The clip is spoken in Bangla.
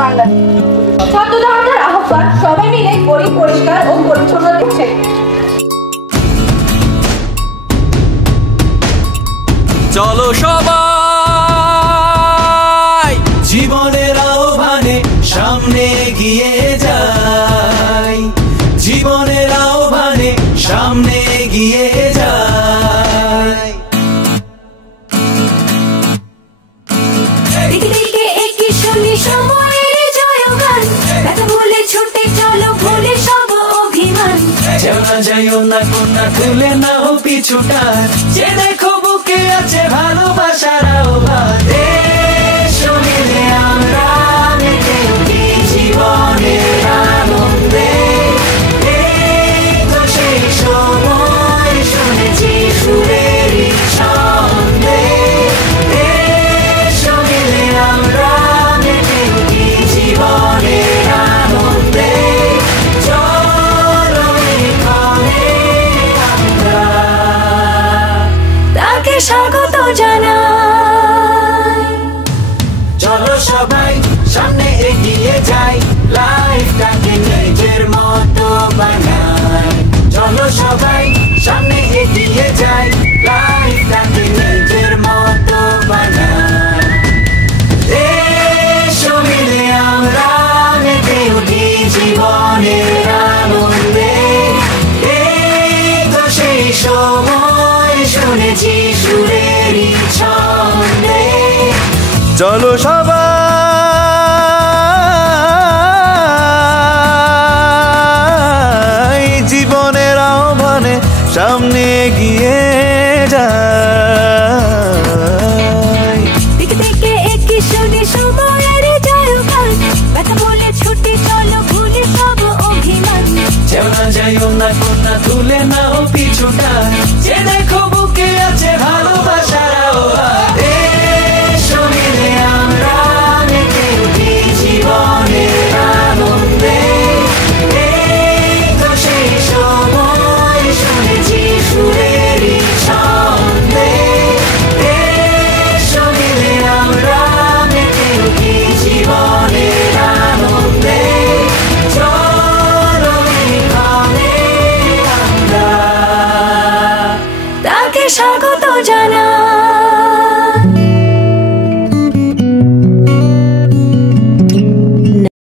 বাংলাদেশ। সচেতনতার আহ্বান, সবাই মিলে করি পরিষ্কার ও পরিচ্ছন্ন দিচ্ছে। চলো সবাই জীবনের আহ্বানে সামনে এগিয়ে যাই, জীবনের আহ্বানে সামনে এগিয়ে যাই। দিকে একই শুনি সময়ের জয়গান, ব্যথা ভুলে ছুটে চলো ভুলে সব অভিমান। যেও না যাইও না কন্যা, খুলে নাও পিছুটা, যে দেখো বুকে আছে ভালোবাসার আহ্বান। দেশ মিলে আমরা মেতে উঠি জীবনের আনন্দে, এই তো সেই সময় শুনেছি সুরের ছন্দে। দেশ মিলে আমরা মেতে উঠি জীবনের আনন্দে, চলো এখানে আমরা তাকে স্বাগত জানাই। চলো সবাই সামনে এগিয়ে যাই, লাইফটাকে নিজের মতো বানাই। চলো সবাই সামনে এগিয়ে যাই, লাইফটাকে নিজের মতো বানাই। দেশ মিলে আমরা মেতে উঠি জীবনের আনন্দে, এই তো সেই সময় শুনেছি সুরের ছন্দে। চলো সবাই জীবনের আহ্বানে সামনে এগিয়ে